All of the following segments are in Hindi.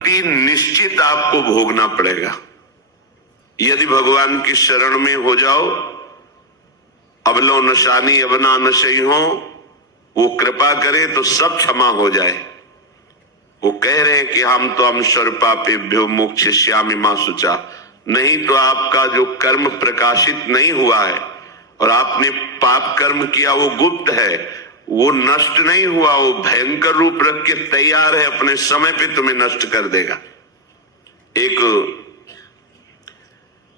निश्चित आपको भोगना पड़ेगा। यदि भगवान की शरण में हो जाओ, अबलो नशानी अबना नशई हो, वो कृपा करे तो सब क्षमा हो जाए। वो कह रहे हैं कि हम सर्वपापेभ्यो मोक्षयिष्यामि मा शुचा। नहीं तो आपका जो कर्म प्रकाशित नहीं हुआ है और आपने पाप कर्म किया वो गुप्त है, वो नष्ट नहीं हुआ, वो भयंकर रूप रख के तैयार है, अपने समय पे तुम्हें नष्ट कर देगा। एक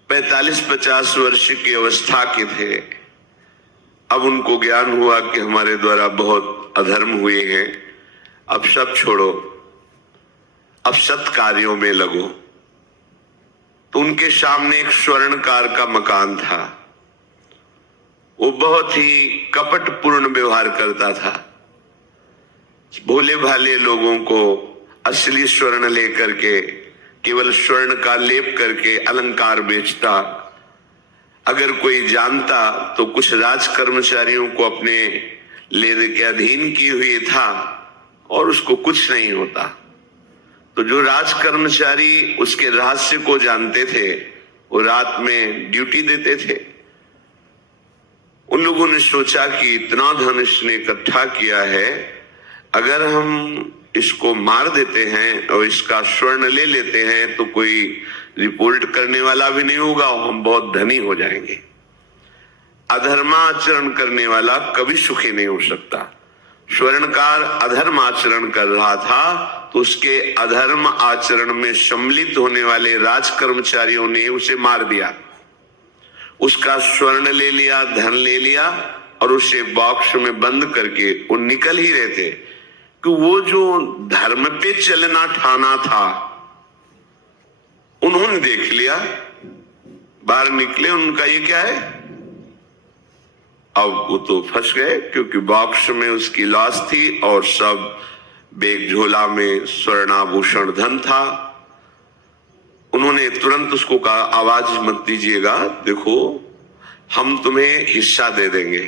45-50 वर्ष की अवस्था के थे, अब उनको ज्ञान हुआ कि हमारे द्वारा बहुत अधर्म हुए हैं, अब सब छोड़ो, अब सत् कार्यों में लगो। तो उनके सामने एक स्वर्णकार का मकान था। वो बहुत ही कपटपूर्ण व्यवहार करता था। भोले भाले लोगों को असली स्वर्ण लेकर के, केवल स्वर्ण का लेप करके अलंकार बेचता। अगर कोई जानता तो कुछ राज कर्मचारियों को अपने लेने के अधीन किए हुए था और उसको कुछ नहीं होता। तो जो राज कर्मचारी उसके रहस्य को जानते थे, वो रात में ड्यूटी देते थे। उन लोगों ने सोचा कि इतना धन इसने इकट्ठा किया है, अगर हम इसको मार देते हैं और इसका स्वर्ण ले लेते हैं तो कोई रिपोर्ट करने वाला भी नहीं होगा और हम बहुत धनी हो जाएंगे। अधर्माचरण करने वाला कभी सुखी नहीं हो सकता। स्वर्णकार अधर्म आचरण कर रहा था, तो उसके अधर्म आचरण में सम्मिलित होने वाले राज कर्मचारियों ने उसे मार दिया। उसका स्वर्ण ले लिया, धन ले लिया और उसे बॉक्स में बंद करके वो निकल ही रहे थे कि वो जो धर्म पे चलना ठाना था उन्होंने देख लिया। बाहर निकले, उनका ये क्या है? अब वो तो फंस गए, क्योंकि बॉक्स में उसकी लाश थी और सब बैग झोला में स्वर्णाभूषण धन था। उन्होंने तुरंत उसको कहा, आवाज मत दीजिएगा, देखो हम तुम्हें हिस्सा दे देंगे,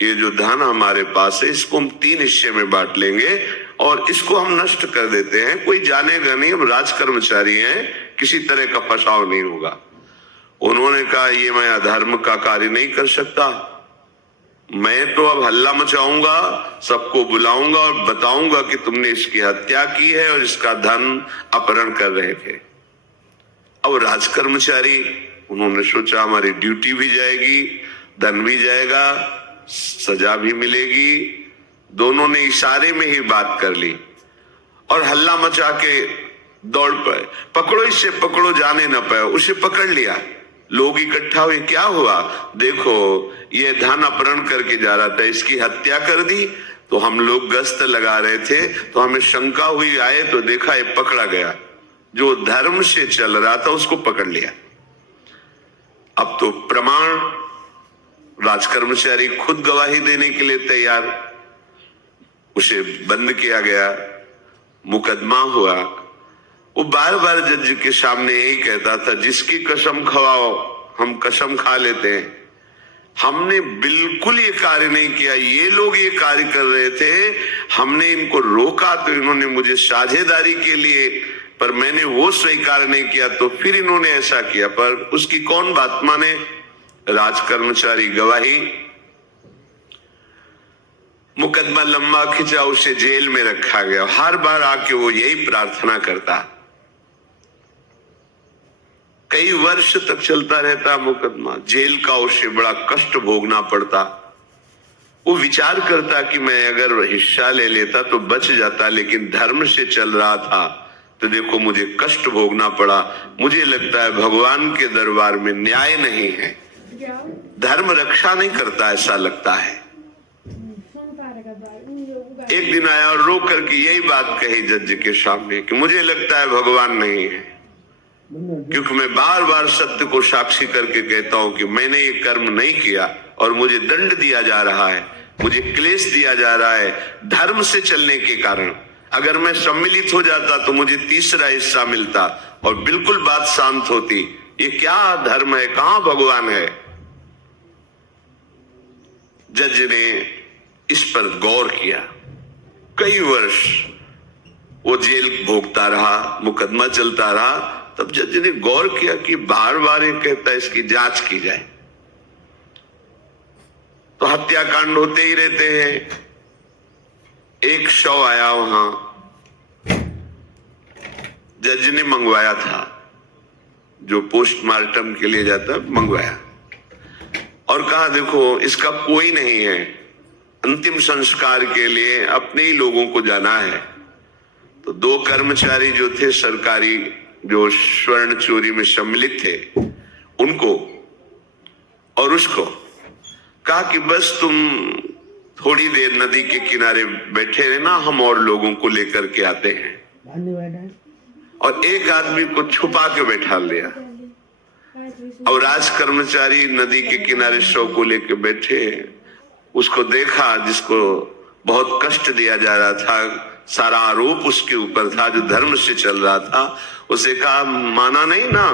ये जो धन हमारे पास है इसको हम 3 हिस्से में बांट लेंगे और इसको हम नष्ट कर देते हैं, कोई जानेगा नहीं, हम राज कर्मचारी हैं, किसी तरह का फसाव नहीं होगा। उन्होंने कहा, ये मैं अधर्म का कार्य नहीं कर सकता, मैं तो अब हल्ला मचाऊंगा, सबको बुलाऊंगा और बताऊंगा कि तुमने इसकी हत्या की है और इसका धन अपहरण कर रहे थे। अब राज कर्मचारी, उन्होंने सोचा हमारी ड्यूटी भी जाएगी, धन भी जाएगा, सजा भी मिलेगी। दोनों ने इशारे में ही बात कर ली और हल्ला मचा के दौड़ पाए, पकड़ो इसे, पकड़ो, जाने न पाए। उसे पकड़ लिया, लोग इकट्ठा हुए, क्या हुआ? देखो ये धन अपहरण करके जा रहा था, इसकी हत्या कर दी। तो हम लोग गश्त लगा रहे थे तो हमें शंका हुई, आए तो देखा ये पकड़ा गया, जो धर्म से चल रहा था उसको पकड़ लिया। अब तो प्रमाण, राज कर्मचारी खुद गवाही देने के लिए तैयार, उसे बंद किया गया, मुकदमा हुआ। वो बार बार जज के सामने यही कहता था, जिसकी कसम खवाओ हम कसम खा लेते हैं, हमने बिल्कुल ये कार्य नहीं किया, ये लोग ये कार्य कर रहे थे, हमने इनको रोका तो इन्होंने मुझे साझेदारी के लिए, पर मैंने वो स्वीकार नहीं किया तो फिर इन्होंने ऐसा किया। पर उसकी कौन बात माने? राज कर्मचारी गवाही, मुकदमा लंबा खिंचा, उसे जेल में रखा गया। हर बार आके वो यही प्रार्थना करता, कई वर्ष तक चलता रहता मुकदमा, जेल का उसे बड़ा कष्ट भोगना पड़ता। वो विचार करता कि मैं अगर हिस्सा ले लेता तो बच जाता, लेकिन धर्म से चल रहा था तो देखो मुझे कष्ट भोगना पड़ा। मुझे लगता है भगवान के दरबार में न्याय नहीं है, धर्म रक्षा नहीं करता, ऐसा लगता है। एक दिन आया और रो करके यही बात कही जज के सामने कि मुझे लगता है भगवान नहीं है, क्योंकि मैं बार बार सत्य को साक्षी करके कहता हूं कि मैंने ये कर्म नहीं किया और मुझे दंड दिया जा रहा है, मुझे क्लेश दिया जा रहा है धर्म से चलने के कारण। अगर मैं सम्मिलित हो जाता तो मुझे तीसरा हिस्सा मिलता और बिल्कुल बात शांत होती। ये क्या धर्म है, कहां भगवान है? जज ने इस पर गौर किया, कई वर्ष वो जेल भोगता रहा, मुकदमा चलता रहा। तब जज ने गौर किया कि बार बार ये कहता है इसकी जांच की जाए, तो हत्याकांड होते ही रहते हैं। एक शव आया वहां, जज ने मंगवाया था, जो पोस्टमार्टम के लिए जाता, मंगवाया और कहा देखो इसका कोई नहीं है, अंतिम संस्कार के लिए अपने ही लोगों को जाना है। तो 2 कर्मचारी जो थे सरकारी, जो स्वर्ण चोरी में सम्मिलित थे, उनको और उसको कहा कि बस तुम थोड़ी देर नदी के किनारे बैठे रहना, हम और लोगों को लेकर के आते हैं। और एक आदमी को छुपा के बैठा लिया और राज कर्मचारी नदी के किनारे शव को लेकर बैठे। उसको देखा जिसको बहुत कष्ट दिया जा रहा था, सारा आरोप उसके ऊपर था, जो धर्म से चल रहा था। उसे कहा माना नहीं ना,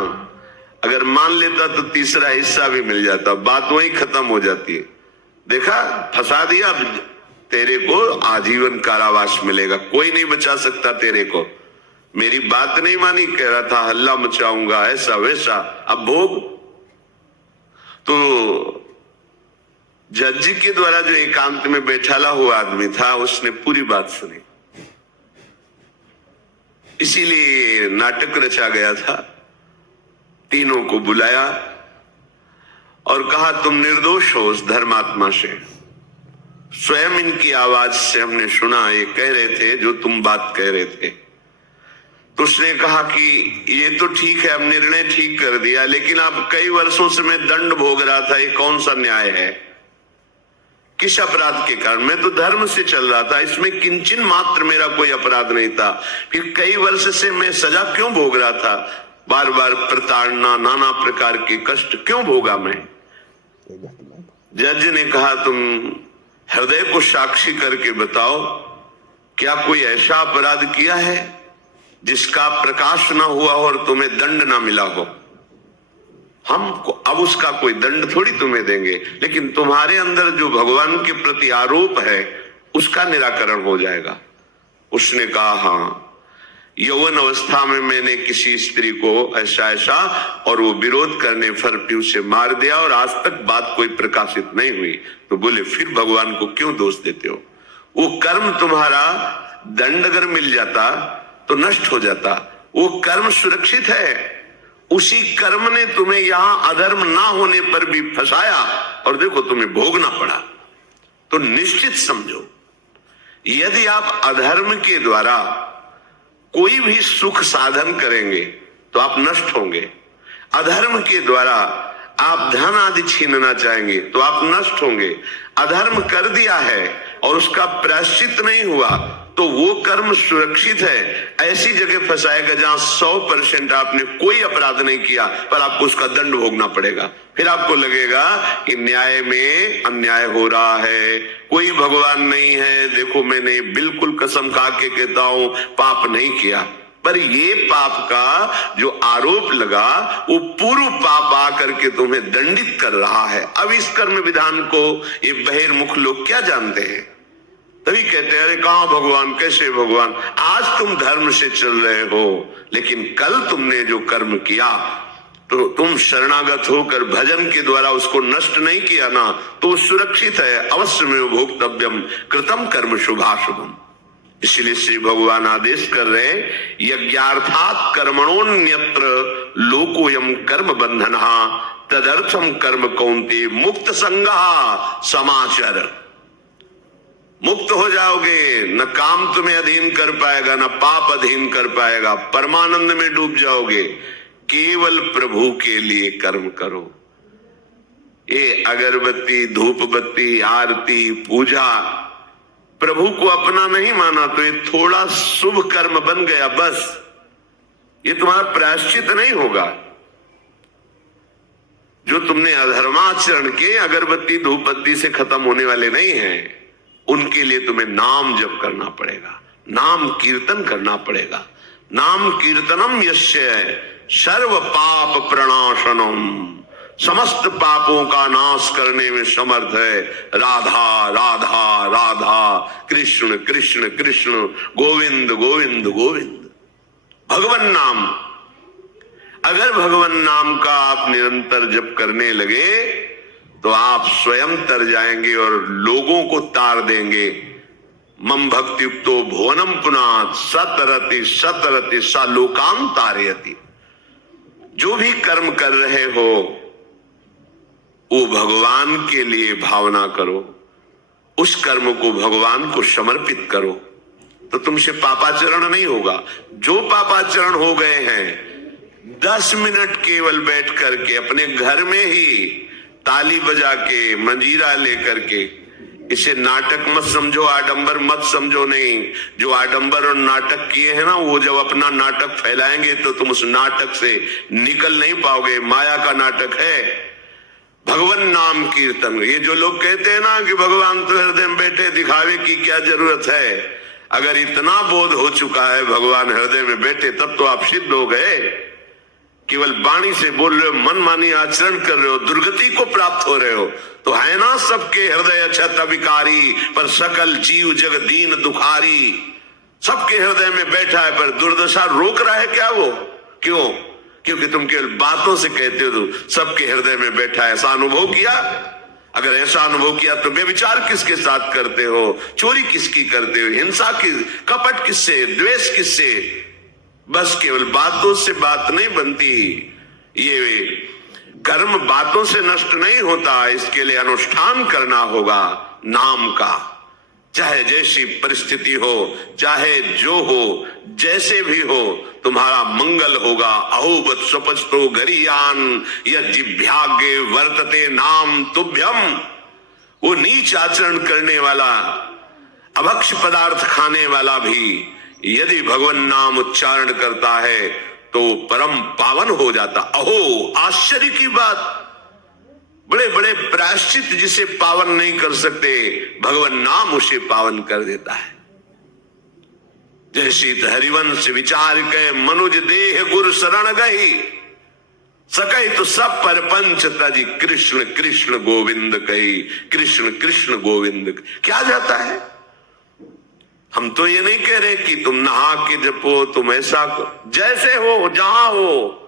अगर मान लेता तो तीसरा हिस्सा भी मिल जाता, बात वही खत्म हो जाती है। देखा, फंसा दिया, तेरे को आजीवन कारावास मिलेगा, कोई नहीं बचा सकता तेरे को। मेरी बात नहीं मानी, कह रहा था हल्ला मचाऊंगा, ऐसा वैसा, अब भोग। तो जज के द्वारा जो एकांत में बैठाला हुआ आदमी था, उसने पूरी बात सुनी, इसीलिए नाटक रचा गया था। तीनों को बुलाया और कहा तुम निर्दोष हो उस धर्मात्मा से। स्वयं इनकी आवाज से हमने सुना, ये कह रहे थे जो तुम बात कह रहे थे। तो उसने कहा कि ये तो ठीक है, अब निर्णय ठीक कर दिया, लेकिन अब कई वर्षों से मैं दंड भोग रहा था, ये कौन सा न्याय है? किस अपराध के कारण? मैं तो धर्म से चल रहा था, इसमें किंचन मात्र मेरा कोई अपराध नहीं था, फिर कई वर्ष से मैं सजा क्यों भोग रहा था? बार बार प्रताड़ना, नाना प्रकार के कष्ट क्यों भोगा मैं? जज ने कहा तुम हृदय को साक्षी करके बताओ, क्या कोई ऐसा अपराध किया है जिसका प्रकाश ना हुआ हो और तुम्हें दंड ना मिला हो? हम अब उसका कोई दंड थोड़ी तुम्हें देंगे, लेकिन तुम्हारे अंदर जो भगवान के प्रति आरोप है उसका निराकरण हो जाएगा। उसने कहा हाँ, यौवन अवस्था में मैंने किसी स्त्री को ऐसा ऐसा, और वो विरोध करने पर भी उसे मार दिया और आज तक बात कोई प्रकाशित नहीं हुई। तो बोले फिर भगवान को क्यों दोष देते हो? वो कर्म तुम्हारा दंड अगर मिल जाता तो नष्ट हो जाता, वो कर्म सुरक्षित है। उसी कर्म ने तुम्हें यहां अधर्म ना होने पर भी फंसाया और देखो तुम्हें भोगना पड़ा। तो निश्चित समझो, यदि आप अधर्म के द्वारा कोई भी सुख साधन करेंगे तो आप नष्ट होंगे। अधर्म के द्वारा आप धन आदि छीनना चाहेंगे तो आप नष्ट होंगे। अधर्म कर दिया है और उसका प्रायश्चित नहीं हुआ तो वो कर्म सुरक्षित है। ऐसी जगह फंसाएगा जहां 100% आपने कोई अपराध नहीं किया पर आपको उसका दंड भोगना पड़ेगा। फिर आपको लगेगा कि न्याय में अन्याय हो रहा है, कोई भगवान नहीं है। देखो मैंने बिल्कुल कसम खा के कहता हूं पाप नहीं किया, पर ये पाप का जो आरोप लगा वो पूर्व पाप आकर के तुम्हें दंडित कर रहा है। अब इस कर्म विधान को ये बहिर्मुख लोग क्या जानते हैं? तभी कहते हैं अरे कहां भगवान, कैसे भगवान? आज तुम धर्म से चल रहे हो, लेकिन कल तुमने जो कर्म किया तो तुम शरणागत होकर भजन के द्वारा उसको नष्ट नहीं किया ना, तो सुरक्षित है। अवश्य में भोक्तव्यम कृतम कर्म शुभाशुभम। इसलिए श्री भगवान आदेश कर रहे हैं यज्ञार्थात् कर्मणोन्यत्र लोकोयम कर्म बंधनः तदर्थम कर्म कौन्ते मुक्त संगः समाचर। मुक्त हो जाओगे, न काम तुम्हें अधीन कर पाएगा, न पाप अधीन कर पाएगा, परमानंद में डूब जाओगे। केवल प्रभु के लिए कर्म करो। ये अगरबत्ती, धूप बत्ती, आरती, पूजा प्रभु को अपना नहीं माना तो ये थोड़ा शुभ कर्म बन गया, बस ये तुम्हारा प्रायश्चित नहीं होगा। जो तुमने अधर्माचरण के अगरबत्ती धूप बत्ती से खत्म होने वाले नहीं हैं, उनके लिए तुम्हें नाम जप करना पड़ेगा, नाम कीर्तन करना पड़ेगा। नाम कीर्तनम यस्य सर्व पाप प्रणाशनम समस्त पापों का नाश करने में समर्थ है। राधा राधा राधा, कृष्ण कृष्ण कृष्ण, गोविंद गोविंद गोविंद। भगवन नाम, अगर भगवन नाम का आप निरंतर जप करने लगे तो आप स्वयं तर जाएंगे और लोगों को तार देंगे। मम भक्तियुक्तो भुवनम पुनात् सतरति सतरति सा लोकाम तारयति। जो भी कर्म कर रहे हो वो भगवान के लिए भावना करो, उस कर्म को भगवान को समर्पित करो, तो तुमसे पापाचरण नहीं होगा। जो पापाचरण हो गए हैं 10 मिनट केवल बैठ करके अपने घर में ही ताली बजा के मंजीरा लेकर के, इसे नाटक मत समझो, आडंबर मत समझो। नहीं, जो आडंबर और नाटक किए हैं ना, वो जब अपना नाटक फैलाएंगे तो तुम उस नाटक से निकल नहीं पाओगे। माया का नाटक है। भगवान नाम कीर्तन, ये जो लोग कहते हैं ना कि भगवान तो हृदय में बैठे, दिखावे की क्या जरूरत है। अगर इतना बोध हो चुका है भगवान हृदय में बैठे, तब तो आप सिद्ध हो गए। केवल वाणी से बोल रहे हो, मनमानी आचरण कर रहे हो, दुर्गति को प्राप्त हो रहे हो, तो है ना सबके हृदय अछत अविकारी, पर सकल जीव जग दीन दुखारी। सबके हृदय में बैठा है, पर दुर्दशा रोक रहा है क्या वो? क्यों? क्योंकि तुम केवल बातों से कहते हो तो सबके हृदय में बैठा है। ऐसा अनुभव किया? अगर ऐसा अनुभव किया तो व्यभिचार किसके साथ करते हो, चोरी किसकी करते हो, हिंसा की, कपट किससे, द्वेष किससे? बस केवल बातों से बात नहीं बनती। ये कर्म बातों से नष्ट नहीं होता, इसके लिए अनुष्ठान करना होगा नाम का। चाहे जैसी परिस्थिति हो, चाहे जो हो, जैसे भी हो, तुम्हारा मंगल होगा। अहोबत स्वपस्तो गरियान यज्जिभ्यागे वर्तते नाम तुभ्यम। वो नीच आचरण करने वाला, अभक्ष पदार्थ खाने वाला भी यदि भगवान नाम उच्चारण करता है तो परम पावन हो जाता। अहो, आश्चर्य की बात, बड़े बड़े प्रायश्चित जिसे पावन नहीं कर सकते, भगवान नाम उसे पावन कर देता है। जैसी हरिवंश विचार के मनुज देह गुरु शरण गई, सकै तो सब पर पंच तजी कृष्ण कृष्ण गोविंद कही। कृष्ण कृष्ण गोविंद क्या जाता है? हम तो ये नहीं कह रहे कि तुम नहा के जपो, तुम ऐसा को, जैसे हो जहां हो,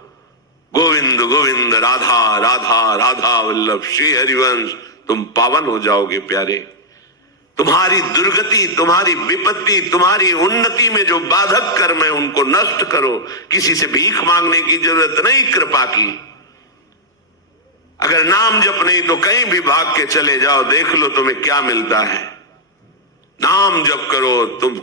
गोविंद गोविंद राधा राधा राधा वल्लभ श्री हरिवंश, तुम पावन हो जाओगे प्यारे। तुम्हारी दुर्गति, तुम्हारी विपत्ति, तुम्हारी उन्नति में जो बाधक कर्म है उनको नष्ट करो। किसी से भीख मांगने की जरूरत नहीं, कृपा की। अगर नाम जप नहीं तो कहीं भी भाग के चले जाओ, देख लो तुम्हें क्या मिलता है। नाम जप करो, तुम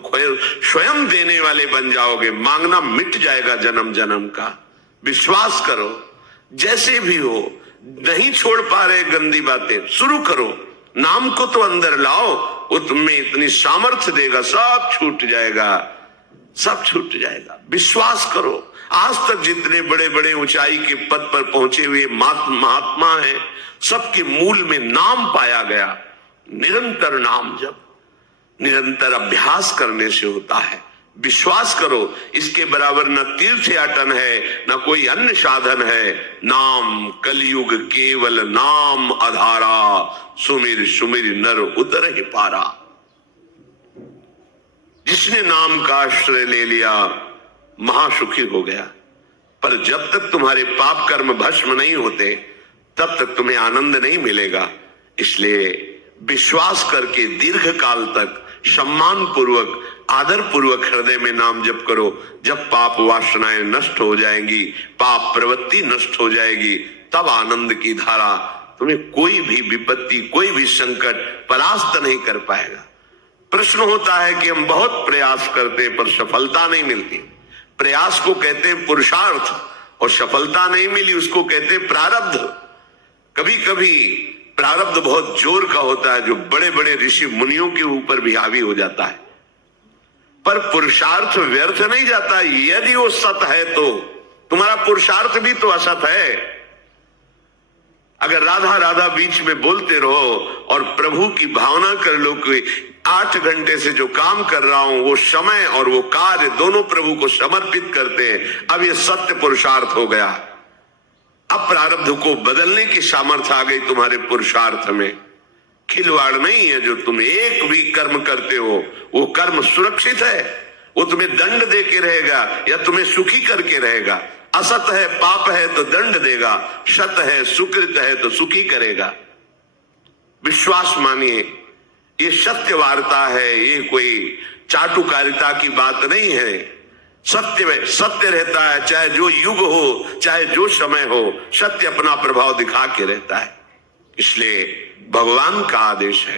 स्वयं देने वाले बन जाओगे, मांगना मिट जाएगा जन्म जन्म का। विश्वास करो, जैसे भी हो। नहीं छोड़ पा रहे गंदी बातें, शुरू करो, नाम को तो अंदर लाओ, वो तुम्हें इतनी सामर्थ्य देगा, सब छूट जाएगा, सब छूट जाएगा। विश्वास करो। आज तक जितने बड़े बड़े ऊंचाई के पद पर पहुंचे हुए महात्मा हैं, सबके मूल में नाम पाया गया। निरंतर नाम जप, निरंतर अभ्यास करने से होता है। विश्वास करो, इसके बराबर न तीर्थ याटन है, न कोई अन्य साधन है। नाम कलयुग केवल नाम आधारा, सुमिर सुमिर नर उतर ही पारा। जिसने नाम का आश्रय ले लिया महासुखी हो गया। पर जब तक तुम्हारे पाप कर्म भस्म नहीं होते, तब तक तुम्हें आनंद नहीं मिलेगा। इसलिए विश्वास करके दीर्घ काल तक सम्मान पूर्वक, आदर पूर्वक हृदय में नाम जप करो। जब पाप वासनाएं नष्ट हो जाएंगी, पाप प्रवृत्ति नष्ट हो जाएगी, तब आनंद की धारा, तुम्हें कोई भी विपत्ति, कोई भी संकट परास्त नहीं कर पाएगा। प्रश्न होता है कि हम बहुत प्रयास करते पर सफलता नहीं मिलती। प्रयास को कहते हैं पुरुषार्थ, और सफलता नहीं मिली उसको कहते हैं प्रारब्ध। कभी कभी प्रारब्ध बहुत जोर का होता है, जो बड़े बड़े ऋषि मुनियों के ऊपर भी हावी हो जाता है। पर पुरुषार्थ व्यर्थ नहीं जाता। यदि वो सत है तो तुम्हारा पुरुषार्थ भी तो असत है। अगर राधा राधा बीच में बोलते रहो और प्रभु की भावना कर लो कि 8 घंटे से जो काम कर रहा हूं वो समय और वो कार्य दोनों प्रभु को समर्पित करते हैं, अब ये सत्य पुरुषार्थ हो गया। अब प्रारब्ध को बदलने की सामर्थ्य आ गई तुम्हारे पुरुषार्थ में। खिलवाड़ नहीं है जो तुम एक भी कर्म करते हो, वो कर्म सुरक्षित है, वो तुम्हें दंड दे के रहेगा या तुम्हें सुखी करके रहेगा। असत है, पाप है तो दंड देगा, सत है, सुकृत है तो सुखी करेगा। विश्वास मानिए, ये सत्य वार्ता है, ये कोई चाटुकारिता की बात नहीं है। सत्य सत्य रहता है, चाहे जो युग हो, चाहे जो समय हो, सत्य अपना प्रभाव दिखा के रहता है। इसलिए भगवान का आदेश है,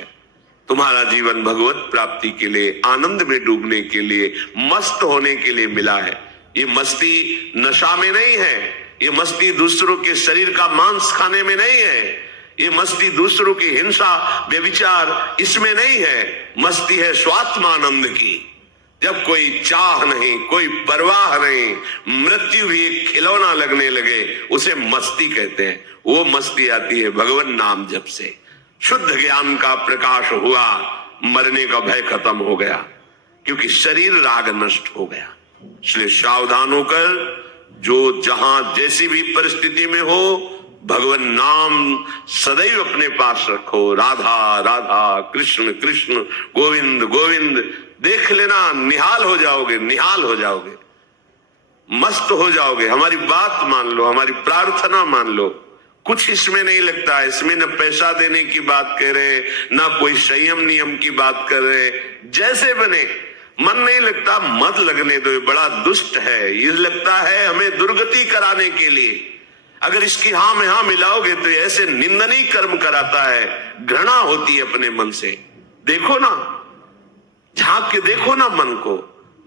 तुम्हारा जीवन भगवत प्राप्ति के लिए, आनंद में डूबने के लिए, मस्त होने के लिए मिला है। ये मस्ती नशा में नहीं है, ये मस्ती दूसरों के शरीर का मांस खाने में नहीं है, ये मस्ती दूसरों की हिंसा व्यभिचार इसमें नहीं है। मस्ती है स्वात्मानंद की, जब कोई चाह नहीं, कोई परवाह नहीं, मृत्यु भी एक खिलौना लगने लगे, उसे मस्ती कहते हैं। वो मस्ती आती है भगवान नाम जप से। शुद्ध ज्ञान का प्रकाश हुआ, मरने का भय खत्म हो गया, क्योंकि शरीर राग नष्ट हो गया। इसलिए सावधान होकर जो जहां जैसी भी परिस्थिति में हो, भगवान नाम सदैव अपने पास रखो। राधा राधा, कृष्ण कृष्ण, गोविंद गोविंद, देख लेना, निहाल हो जाओगे, निहाल हो जाओगे, मस्त हो जाओगे। हमारी बात मान लो, हमारी प्रार्थना मान लो, कुछ इसमें नहीं लगता है। इसमें न पैसा देने की बात कह रहे, ना कोई संयम नियम की बात कर रहे, जैसे बने। मन नहीं लगता, मत लगने दो, बड़ा दुष्ट है। ये लगता है हमें दुर्गति कराने के लिए। अगर इसकी हाँ में हाँ मिलाओगे तो ऐसे निंदनीय कर्म कराता है, घृणा होती है अपने मन से। देखो ना, झांक के देखो ना मन को,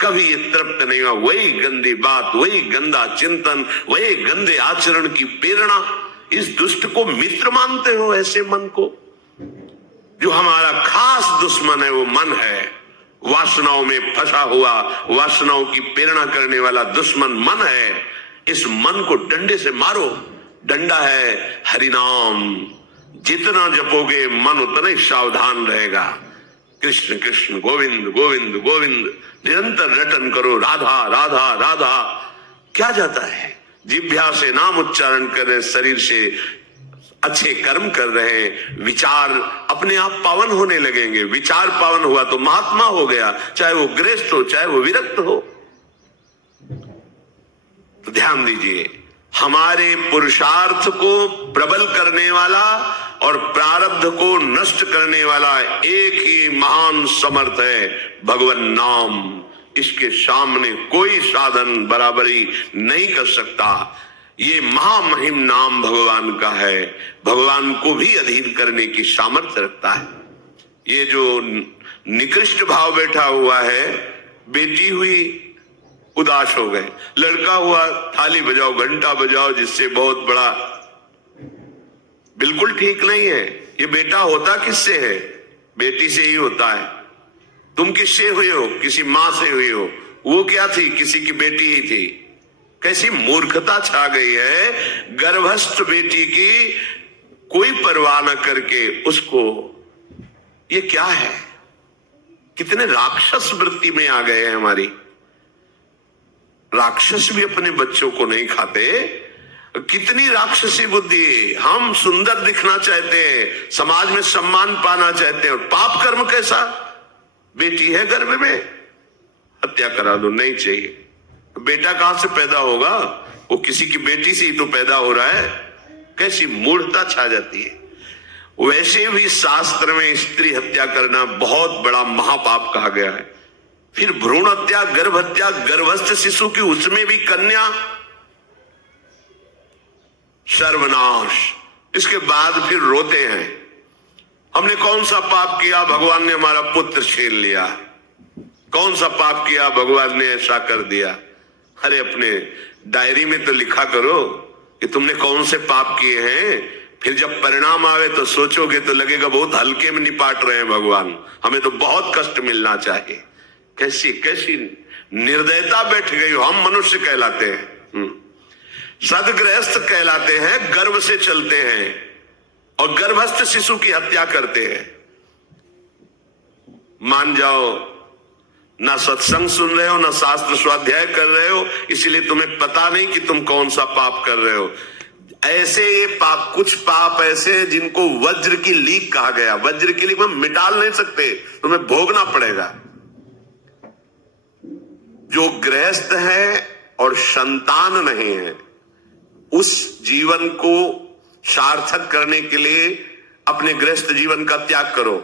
कभी ये तृप्त नहीं हुआ। वही गंदी बात, वही गंदा चिंतन, वही गंदे आचरण की प्रेरणा। इस दुष्ट को मित्र मानते हो, ऐसे मन को। जो हमारा खास दुश्मन है वो मन है, वासनाओं में फंसा हुआ, वासनाओं की प्रेरणा करने वाला दुश्मन मन है। इस मन को डंडे से मारो। डंडा है हरिनाम, जितना जपोगे मन उतना ही सावधान रहेगा। कृष्ण कृष्ण, गोविंद गोविंद गोविंद, निरंतर रटन करो। राधा राधा राधा, क्या जाता है? जिह्वा से नाम उच्चारण कर रहे, शरीर से अच्छे कर्म कर रहे, विचार अपने आप पावन होने लगेंगे। विचार पावन हुआ तो महात्मा हो गया, चाहे वो गृहस्थ हो, चाहे वो विरक्त हो। तो ध्यान दीजिए, हमारे पुरुषार्थ को प्रबल करने वाला और प्रारब्ध को नष्ट करने वाला एक ही महान समर्थ है, भगवान नाम। इसके सामने कोई साधन बराबरी नहीं कर सकता। ये महामहिम नाम भगवान का है, भगवान को भी अधीन करने की सामर्थ्य रखता है। ये जो निकृष्ट भाव बैठा हुआ है, बेटी हुई उदास हो गए, लड़का हुआ थाली बजाओ, घंटा बजाओ, जिससे बहुत बड़ा, बिल्कुल ठीक नहीं है। ये बेटा होता किससे है? बेटी से ही होता है। तुम किससे हुए हो? किसी मां से हुए हो। वो क्या थी? किसी की बेटी ही थी। कैसी मूर्खता छा गई है, गर्भस्थ बेटी की कोई परवाह न करके उसको, ये क्या है? कितने राक्षस वृत्ति में आ गए हैं हमारी। राक्षस भी अपने बच्चों को नहीं खाते। कितनी राक्षसी बुद्धि है। हम सुंदर दिखना चाहते हैं, समाज में सम्मान पाना चाहते हैं, और पाप कर्म कैसा? बेटी है गर्भ में, हत्या करा दो, नहीं चाहिए। बेटा कहां से पैदा होगा? वो किसी की बेटी से ही तो पैदा हो रहा है। कैसी मूर्खता छा जाती है। वैसे भी शास्त्र में स्त्री हत्या करना बहुत बड़ा महापाप कहा गया है। फिर भ्रूण हत्या, गर्भ हत्या, गर्भस्थ शिशु की, उसमें भी कन्या, सर्वनाश। इसके बाद फिर रोते हैं, हमने कौन सा पाप किया, भगवान ने हमारा पुत्र छीन लिया। कौन सा पाप किया, भगवान ने ऐसा कर दिया। अरे अपने डायरी में तो लिखा करो कि तुमने कौन से पाप किए हैं। फिर जब परिणाम आवे तो सोचोगे तो लगेगा बहुत हल्के में निपाट रहे हैं भगवान, हमें तो बहुत कष्ट मिलना चाहिए। कैसी कैसी निर्दयता बैठ गई हो। हम मनुष्य कहलाते हैं, सदगृहस्थ कहलाते हैं, गर्भ से चलते हैं और गर्भस्थ शिशु की हत्या करते हैं। मान जाओ, ना सत्संग सुन रहे हो, ना शास्त्र स्वाध्याय कर रहे हो, इसलिए तुम्हें पता नहीं कि तुम कौन सा पाप कर रहे हो। ऐसे ये पाप, कुछ पाप ऐसे जिनको वज्र की लीक कहा गया। वज्र की लीक में मिटाल नहीं सकते, तुम्हें भोगना पड़ेगा। जो गृहस्थ है और संतान नहीं है, उस जीवन को सार्थक करने के लिए अपने गृहस्थ जीवन का त्याग करो,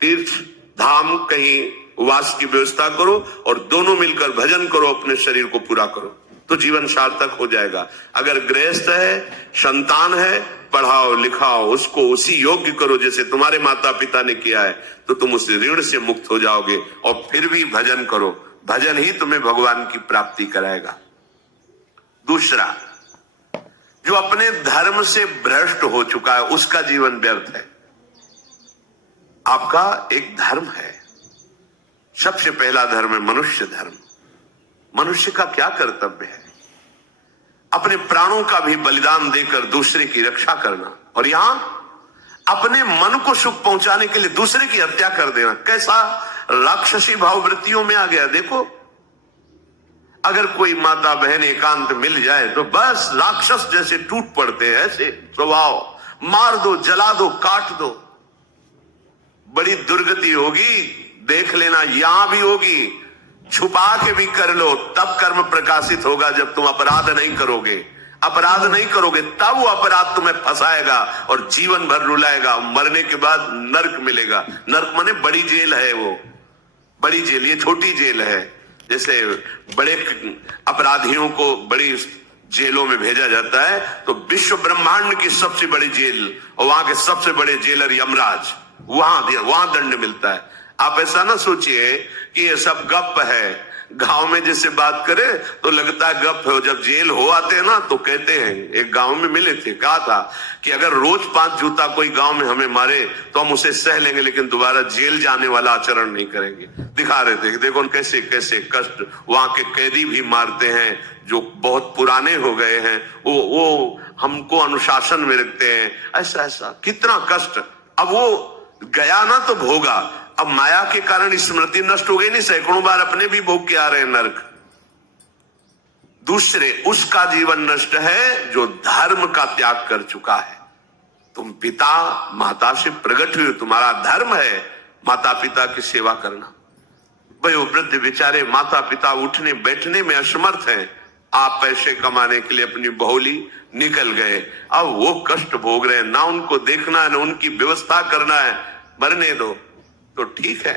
तीर्थ धाम कहीं वास की व्यवस्था करो और दोनों मिलकर भजन करो, अपने शरीर को पूरा करो, तो जीवन सार्थक हो जाएगा। अगर गृहस्थ है, संतान है, पढ़ाओ लिखाओ, उसको उसी योग्य करो जैसे तुम्हारे माता पिता ने किया है, तो तुम उस ऋण से मुक्त हो जाओगे। और फिर भी भजन करो, भजन ही तुम्हें भगवान की प्राप्ति कराएगा। दूसरा, जो अपने धर्म से भ्रष्ट हो चुका है उसका जीवन व्यर्थ है। आपका एक धर्म है, सबसे पहला धर्म है मनुष्य धर्म। मनुष्य का क्या कर्तव्य है? अपने प्राणों का भी बलिदान देकर दूसरे की रक्षा करना, और यहां अपने मन को सुख पहुंचाने के लिए दूसरे की हत्या कर देना। कैसा राक्षसी भाव वृत्तियों में आ गया। देखो, अगर कोई माता बहन एकांत मिल जाए तो बस राक्षस जैसे टूट पड़ते हैं, ऐसे स्वभाव, मार दो, जला दो, काट दो। बड़ी दुर्गति होगी, देख लेना, यहां भी होगी। छुपा के भी कर लो, तब कर्म प्रकाशित होगा। जब तुम अपराध नहीं करोगे, अपराध नहीं करोगे, तब वो अपराध तुम्हें फंसाएगा और जीवन भर रुलाएगा। मरने के बाद नर्क मिलेगा। नर्क माने बड़ी जेल है, वो बड़ी जेल, ये छोटी जेल है। जैसे बड़े अपराधियों को बड़ी जेलों में भेजा जाता है, तो विश्व ब्रह्मांड की सबसे बड़ी जेल और वहां के सबसे बड़े जेलर यमराज, वहां दंड मिलता है। आप ऐसा ना सोचिए कि ये सब गप है। गांव में जैसे बात करे तो लगता है गप है, जब जेल हो आते हैं ना तो कहते हैं। एक गांव में मिले थे, कहा था कि अगर रोज 5 जूता कोई गांव में हमें मारे तो हम उसे सह लेंगे, लेकिन दोबारा जेल जाने वाला आचरण नहीं करेंगे। दिखा रहे थे कि देखो कैसे कैसे कष्ट वहां के कैदी भी मारते हैं जो बहुत पुराने हो गए हैं, वो हमको अनुशासन में रखते हैं। ऐसा ऐसा कितना कष्ट। अब वो गया ना तो भोगा, अब माया के कारण स्मृति नष्ट हो गई नहीं, सैकड़ों बार अपने भी भोग के आ रहे हैं नरक। दूसरे, उसका जीवन नष्ट है जो धर्म का त्याग कर चुका है। तुम पिता माता से प्रकट हुए, तुम्हारा धर्म है माता पिता की सेवा करना। वयोवृद्ध बेचारे माता पिता उठने बैठने में असमर्थ हैं, आप पैसे कमाने के लिए अपनी बहुली निकल गए, अब वो कष्ट भोग रहे हैं। ना उनको देखना है, ना उनकी व्यवस्था करना है, मरने दो तो ठीक है।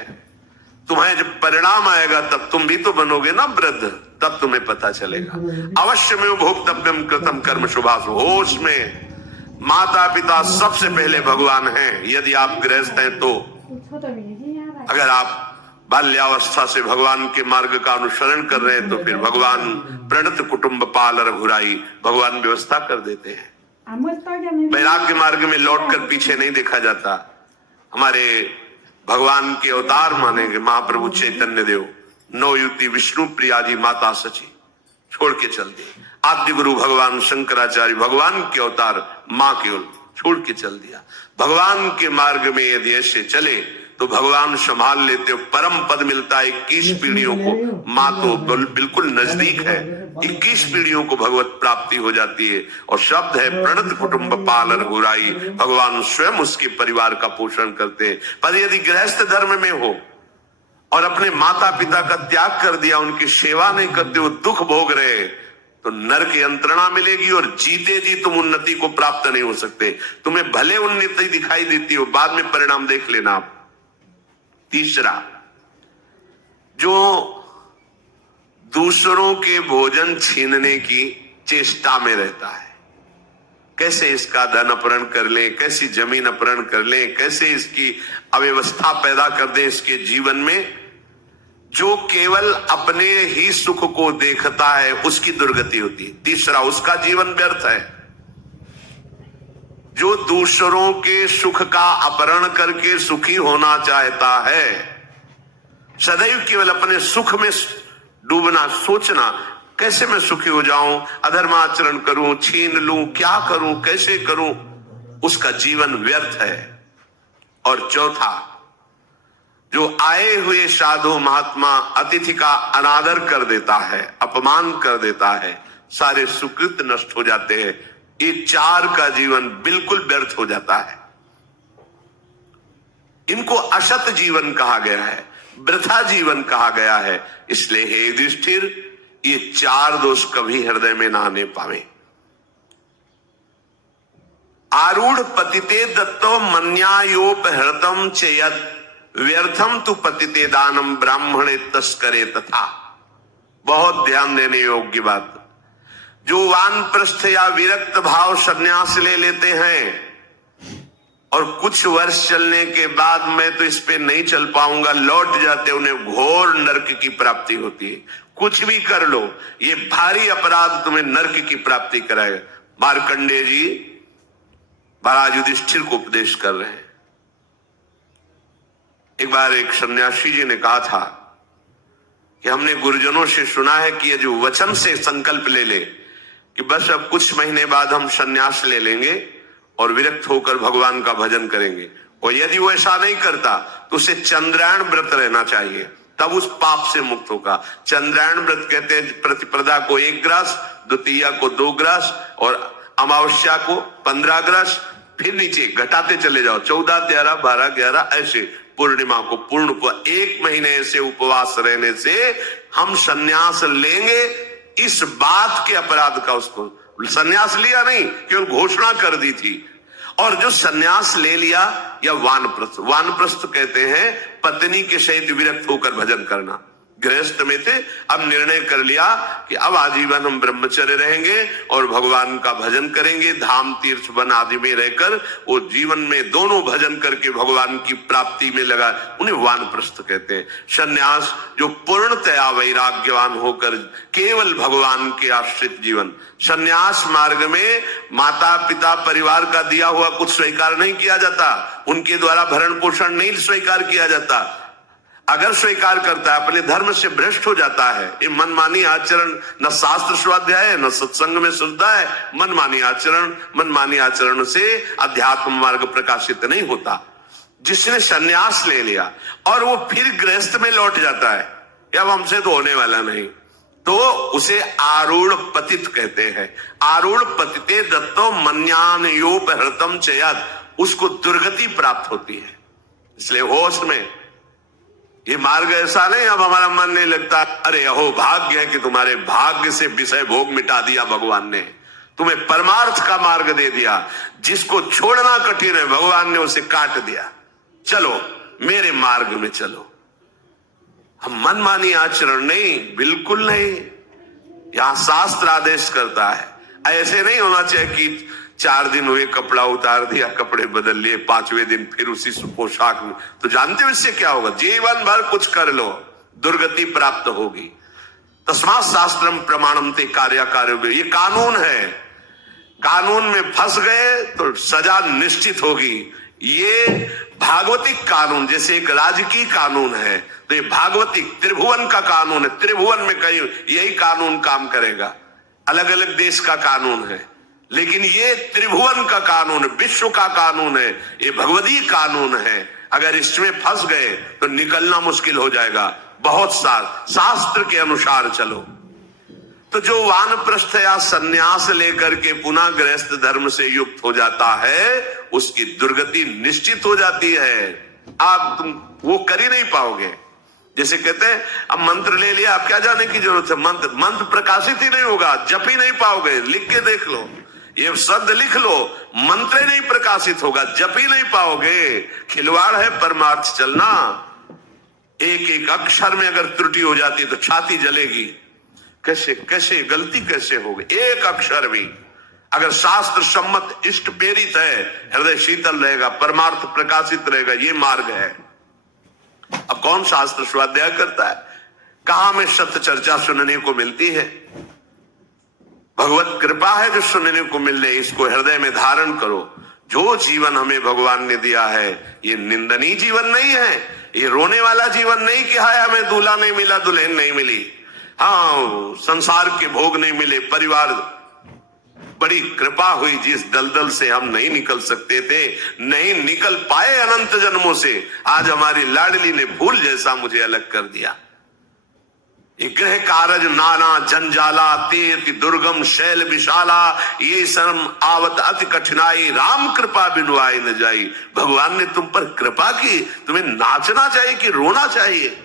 तुम्हें जब परिणाम आएगा तब तुम भी तो बनोगे ना वृद्ध, तब तुम्हें पता चलेगा। अवश्य में भोक्तव्यम कृतम कर्म शुभाशु। होश में माता पिता सबसे पहले भगवान हैं, यदि आप गृहस्थ हैं तो। अगर आप बाल्यावस्था से भगवान के मार्ग का अनुसरण कर रहे हैं तो फिर भगवान प्रणत कुटुंब पाल रघुराई, भगवान व्यवस्था कर देते हैं। वैराग्य मार्ग में लौटकर पीछे नहीं देखा जाता। हमारे भगवान के अवतार मानेंगे महाप्रभु चैतन्य देव, नवयुति विष्णु प्रिया जी माता सची छोड़ के चल दिए। आद्य गुरु भगवान शंकराचार्य भगवान के अवतार मां केवल छोड़ के चल दिया। भगवान के मार्ग में यदि ऐसे चले तो भगवान संभाल लेते हो, परम पद मिलता है 21 पीढ़ियों को। माँ तो बिल्कुल नजदीक है, 21 पीढ़ियों को भगवत प्राप्ति हो जाती है। और शब्द है प्रणत कुटुंब पाल रघुराई, भगवान स्वयं उसके परिवार का पोषण करते हैं। पर यदि गृहस्थ धर्म में हो और अपने माता पिता का त्याग कर दिया, उनकी सेवा नहीं करते हो, दुख भोग रहे, तो नरक यंत्रणा मिलेगी और जीते जी तुम उन्नति को प्राप्त नहीं हो सकते। तुम्हें भले उन्नति दिखाई देती हो, बाद में परिणाम देख लेना आप। तीसरा, जो दूसरों के भोजन छीनने की चेष्टा में रहता है, कैसे इसका धन अपहरण कर ले, कैसी जमीन अपहरण कर ले, कैसे इसकी अव्यवस्था पैदा कर दे इसके जीवन में, जो केवल अपने ही सुख को देखता है उसकी दुर्गति होती है। तीसरा, उसका जीवन व्यर्थ है। जो दूसरों के सुख का अपहरण करके सुखी होना चाहता है, सदैव केवल अपने सुख में डूबना, सोचना कैसे मैं सुखी हो जाऊं, अधर्माचरण करूं, छीन लूं, क्या करूं, कैसे करूं, उसका जीवन व्यर्थ है। और चौथा, जो आए हुए साधु महात्मा अतिथि का अनादर कर देता है, अपमान कर देता है, सारे सुकृत नष्ट हो जाते हैं, ये चार का जीवन बिल्कुल व्यर्थ हो जाता है। इनको असत जीवन कहा गया है, वृथा जीवन कहा गया है। इसलिए हे युधिष्ठिर, ये चार दोष कभी हृदय में ना आने पावे। आरूढ़ पतिते दत्तो मन्यायोपहृतम चेयत व्यर्थम तु पतिते दानम ब्राह्मणे तस्करे तथा। बहुत ध्यान देने योग्य बात। जो वानप्रस्थ या विरक्त भाव संन्यास ले लेते हैं और कुछ वर्ष चलने के बाद मैं तो इस पे नहीं चल पाऊंगा लौट जाते, उन्हें घोर नरक की प्राप्ति होती है। कुछ भी कर लो, ये भारी अपराध तुम्हें नरक की प्राप्ति कराएगा। मार्कंडेय जी महाराज युधिष्ठिर को उपदेश कर रहे हैं। एक बार एक सन्यासी जी ने कहा था कि हमने गुरुजनों से सुना है कि ये जो वचन से संकल्प ले ले कि बस अब कुछ महीने बाद हम सन्यास ले लेंगे और विरक्त होकर भगवान का भजन करेंगे, और यदि वो ऐसा नहीं करता तो उसे चंद्रायण व्रत रहना चाहिए, तब उस पाप से मुक्त होगा। चंद्रायण व्रत कहते हैं प्रतिपदा को 1 ग्रास, द्वितीया को 2 ग्रास और अमावस्या को 15 ग्रास, फिर नीचे घटाते चले जाओ 14, 13, 12, 11 ऐसे पूर्णिमा को पूर्ण 1 महीने से उपवास रहने से हम सन्यास लेंगे। इस बात के अपराध का उसको सन्यास लिया नहीं, केवल घोषणा कर दी थी। और जो सन्यास ले लिया या वानप्रस्थ, वानप्रस्थ कहते हैं पत्नी के सहित विरक्त होकर भजन करना। गृहस्थ में थे, अब निर्णय कर लिया कि अब आजीवन हम ब्रह्मचर्य रहेंगे और भगवान का भजन करेंगे। धाम तीर्थ वन आदि में रहकर वो जीवन में दोनों भजन करके भगवान की प्राप्ति में लगा, उन्हें वानप्रस्थ कहते हैं। सन्यास जो पूर्णतया वैराग्यवान होकर केवल भगवान के आश्रित जीवन। सन्यास मार्ग में माता पिता परिवार का दिया हुआ कुछ स्वीकार नहीं किया जाता, उनके द्वारा भरण पोषण नहीं स्वीकार किया जाता। अगर स्वीकार करता है अपने धर्म से भ्रष्ट हो जाता है। ये मनमानी आचरण न शास्त्र स्वाध्याय है न सत्संग में शुद्धा है। मनमानी आचरण से अध्यात्म मार्ग प्रकाशित नहीं होता। जिसने सन्यास ले लिया और वो फिर गृहस्थ में लौट जाता है, अब हमसे तो होने वाला नहीं, तो उसे आरूढ़ पतित कहते हैं। आरूढ़ पतिते दत्तो मन्यानयोपहृतम चयात, उसको दुर्गति प्राप्त होती है। इसलिए होश में ये मार्ग ऐसा नहीं अब हमारा मन नहीं लगता, अरे अहो भाग्य है कि तुम्हारे भाग्य से विषय भोग मिटा दिया भगवान ने, तुम्हें परमार्थ का मार्ग दे दिया। जिसको छोड़ना कठिन है भगवान ने उसे काट दिया, चलो मेरे मार्ग में चलो। हम मनमानी आचरण नहीं, बिल्कुल नहीं। यहां शास्त्र आदेश करता है। ऐसे नहीं होना चाहिए कि 4 दिन हुए कपड़ा उतार दिया, कपड़े बदल लिए, 5वें दिन फिर उसी पोशाक में। तो जानते हो इससे क्या होगा? जीवन भर कुछ कर लो, दुर्गति प्राप्त होगी। तस्मात् शास्त्रम प्रमाणम ते कार्य कार्य, ये कानून है। कानून में फंस गए तो सजा निश्चित होगी। ये भागवतिक कानून जैसे एक राजकीय कानून है, तो ये भागवतिक त्रिभुवन का कानून है। त्रिभुवन में कहीं यही कानून काम करेगा। अलग अलग देश का कानून है, लेकिन ये त्रिभुवन का कानून, विश्व का कानून है, ये भगवदीय कानून है। अगर इसमें फंस गए तो निकलना मुश्किल हो जाएगा। बहुत शास्त्र के अनुसार चलो। तो जो वानप्रस्थ या सन्यास लेकर के पुनः गृहस्थ धर्म से युक्त हो जाता है, उसकी दुर्गति निश्चित हो जाती है। आप तुम वो कर ही नहीं पाओगे। जैसे कहते हैं अब मंत्र ले लिया, आप क्या जाने की जरूरत है? मंत्र प्रकाशित ही नहीं होगा, जप ही नहीं पाओगे। लिख के देख लो, ये शब्द लिख लो, मंत्र नहीं प्रकाशित होगा, जप ही नहीं पाओगे। खिलवाड़ है परमार्थ चलना। एक एक अक्षर में अगर त्रुटि हो जाती तो छाती जलेगी। कैसे गलती कैसे होगी? एक अक्षर भी अगर शास्त्र सम्मत इष्ट प्रेरित है, हृदय शीतल रहेगा, परमार्थ प्रकाशित रहेगा। ये मार्ग है। अब कौन शास्त्र स्वाध्याय करता है? कहां में सत्य चर्चा सुनने को मिलती है? भगवत कृपा है जो सुनने को मिल रही, इसको हृदय में धारण करो। जो जीवन हमें भगवान ने दिया है ये निंदनीय जीवन नहीं है, ये रोने वाला जीवन नहीं कि हाय हमें दूल्हा नहीं मिला, दुल्हन नहीं मिली, हाँ संसार के भोग नहीं मिले, परिवार बड़ी कृपा हुई जिस दलदल से हम नहीं निकल सकते थे, नहीं निकल पाए अनंत जन्मों से, आज हमारी लाडली ने फूल जैसा मुझे अलग कर दिया। ये गृह कारज नाना जंजाला तेति दुर्गम शैल विशाला, ये शर्म आवत अति कठिनाई, राम कृपा बिनु आए न जाई। भगवान ने तुम पर कृपा की, तुम्हें नाचना चाहिए कि रोना चाहिए?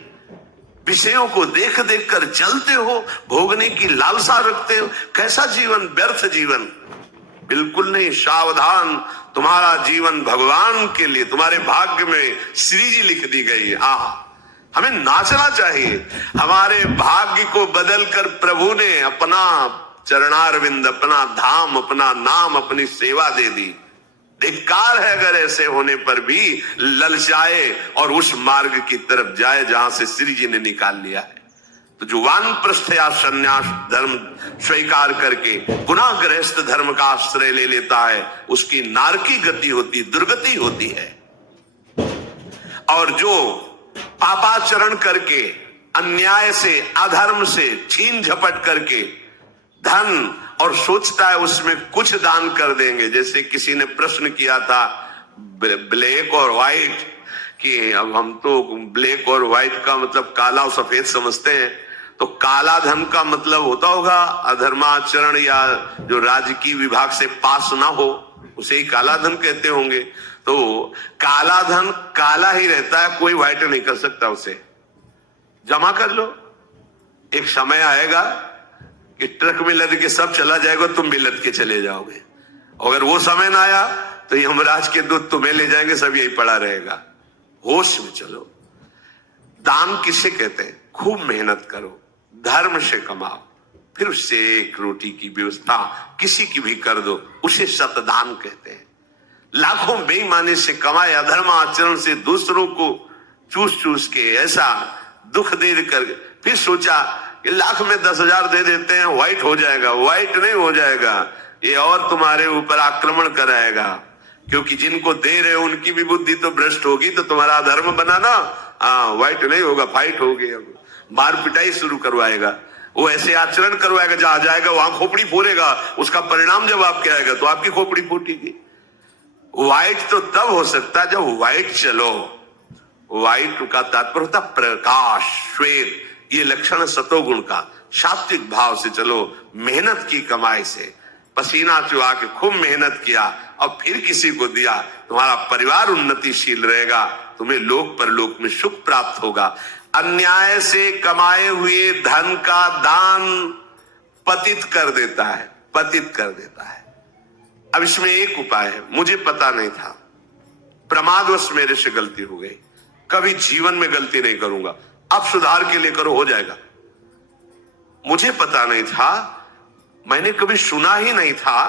विषयों को देख देख कर जलते हो, भोगने की लालसा रखते हो, कैसा जीवन, व्यर्थ जीवन। बिल्कुल नहीं, सावधान, तुम्हारा जीवन भगवान के लिए, तुम्हारे भाग्य में श्री जी लिख दी गई है। हमें नाचना चाहिए। हमारे भाग्य को बदलकर प्रभु ने अपना चरणारविंद, अपना धाम, अपना नाम, अपनी सेवा दे दी। धिक्कार है अगर ऐसे होने पर भी ललचाए और उस मार्ग की तरफ जाए जहां से श्री जी ने निकाल लिया है। तो जो वानप्रस्थ या संन्यास धर्म स्वीकार करके पुनः गृहस्थ धर्म का आश्रय ले लेता है, उसकी नारकी गति होती, दुर्गति होती है। और जो पापाचरण करके, अन्याय से, अधर्म से छीन झपट करके धन, और सोचता है उसमें कुछ दान कर देंगे। जैसे किसी ने प्रश्न किया था ब्लैक और व्हाइट, कि अब हम तो ब्लैक और व्हाइट का मतलब काला और सफेद समझते हैं, तो काला धन का मतलब होता होगा अधर्माचरण या जो राजकीय विभाग से पास ना हो, उसे ही काला धन कहते होंगे। तो काला धन काला ही रहता है, कोई व्हाइट नहीं कर सकता उसे। जमा कर लो, एक समय आएगा कि ट्रक में लद के सब चला जाएगा, तुम भी लद के चले जाओगे। अगर वो समय ना आया तो यमराज के दूत तुम्हें ले जाएंगे, सब यही पड़ा रहेगा। होश में चलो। दान किसे कहते हैं? खूब मेहनत करो, धर्म से कमाओ, फिर उससे एक रोटी की व्यवस्था किसी की भी कर दो, उसे शतदान कहते हैं। लाखों बेईमानी से कमाए, अधर्म आचरण से दूसरों को चूस चूस के ऐसा दुख दे कर फिर सोचा कि लाख में 10,000 दे देते हैं, व्हाइट हो जाएगा। व्हाइट नहीं हो जाएगा, ये और तुम्हारे ऊपर आक्रमण कराएगा, क्योंकि जिनको दे रहे हो उनकी भी बुद्धि तो भ्रष्ट होगी। तो तुम्हारा धर्म बनाना, व्हाइट नहीं होगा, फाइट होगी। मार पिटाई शुरू करवाएगा, वो ऐसे आचरण करवाएगा, जहां जाएगा वहां खोपड़ी फोड़ेगा। उसका परिणाम जब आपके आएगा तो आपकी खोपड़ी फूटेगी। व्हाइट तो तब हो सकता है जब व्हाइट चलो। व्हाइट का तात्पर्य होता प्रकाश, श्वेत, ये लक्षण सतोगुण का। सात्विक भाव से चलो, मेहनत की कमाई से, पसीना चुहा के खूब मेहनत किया और फिर किसी को दिया, तुम्हारा परिवार उन्नतिशील रहेगा, तुम्हें लोक परलोक में सुख प्राप्त होगा। अन्याय से कमाए हुए धन का दान पतित कर देता है, पतित कर देता है। अब इसमें एक उपाय है, मुझे पता नहीं था, प्रमादवश मेरे से गलती हो गई, कभी जीवन में गलती नहीं करूंगा, अब सुधार के लिए करो, हो जाएगा। मुझे पता नहीं था, मैंने कभी सुना ही नहीं था,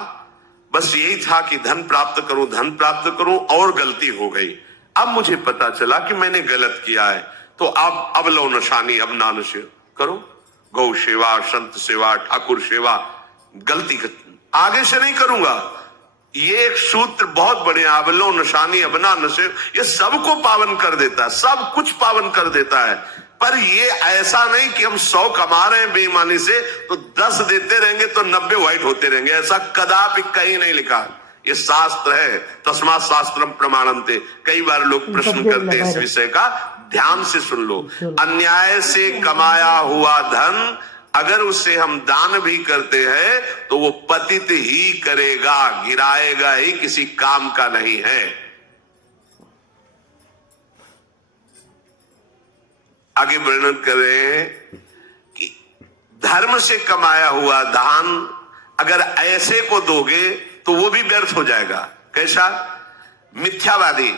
बस यही था कि धन प्राप्त करूं, धन प्राप्त करूं, और गलती हो गई। अब मुझे पता चला कि मैंने गलत किया है, तो अब लो नशानी, अब ना नशे करो, गौ सेवा, संत सेवा, ठाकुर सेवा, गलती आगे से नहीं करूंगा। ये एक सूत्र बहुत बढ़िया, अब लो नशानी अब ना नशे, ये सबको पावन कर देता है, सब कुछ पावन कर देता है। पर ये ऐसा नहीं कि हम 100 कमा रहे हैं बेईमानी से तो 10 देते रहेंगे तो 90 व्हाइट होते रहेंगे, ऐसा कदापि कहीं नहीं लिखा। ये शास्त्र है, तस्मात् शास्त्रम प्रमाणन्ते। कई बार लोग प्रश्न करते हैं इस विषय का, ध्यान से सुन लो। अन्याय से कमाया हुआ धन अगर उसे हम दान भी करते हैं तो वो पतित ही करेगा, गिराएगा ही, किसी काम का नहीं है। आगे वर्णन कर रहे हैं कि धर्म से कमाया हुआ दान अगर ऐसे को दोगे तो वो भी व्यर्थ हो जाएगा। कैसा? मिथ्यावादी,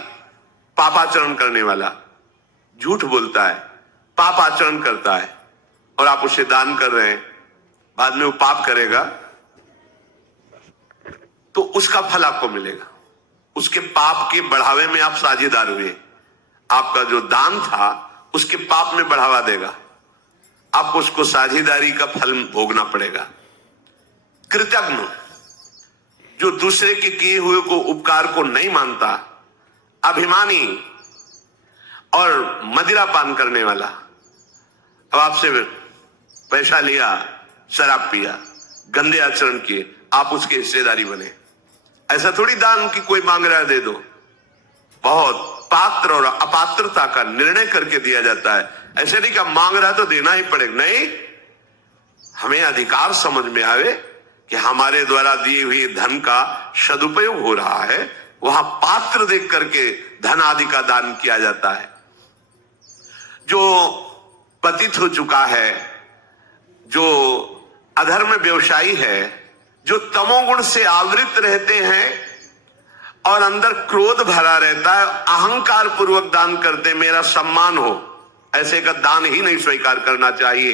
पापाचरण करने वाला, झूठ बोलता है, पापाचरण करता है, और आप उसे दान कर रहे हैं, बाद में वो पाप करेगा तो उसका फल आपको मिलेगा। उसके पाप के बढ़ावे में आप साझेदार हुए, आपका जो दान था उसके पाप में बढ़ावा देगा, आपको उसको साझेदारी का फल भोगना पड़ेगा। कृतज्ञ, जो दूसरे के किए हुए को उपकार को नहीं मानता, अभिमानी और मदिरा पान करने वाला, अब आपसे पैसा लिया, शराब पिया, गंदे आचरण किए, आप उसके हिस्सेदारी बने। ऐसा थोड़ी दान की कोई मांग रहा है दे दो, बहुत पात्र और अपात्रता का निर्णय करके दिया जाता है। ऐसे नहीं कि मांग रहा है तो देना ही पड़ेगा, नहीं, हमें अधिकार समझ में आवे कि हमारे द्वारा दी हुई धन का सदुपयोग हो रहा है, वहां पात्र देख करके धन आदि का दान किया जाता है। जो पतित हो चुका है, जो अधर्म व्यवसायी है, जो तमोगुण से आवृत रहते हैं और अंदर क्रोध भरा रहता है, अहंकार पूर्वक दान करते, मेरा सम्मान हो, ऐसे का दान ही नहीं स्वीकार करना चाहिए।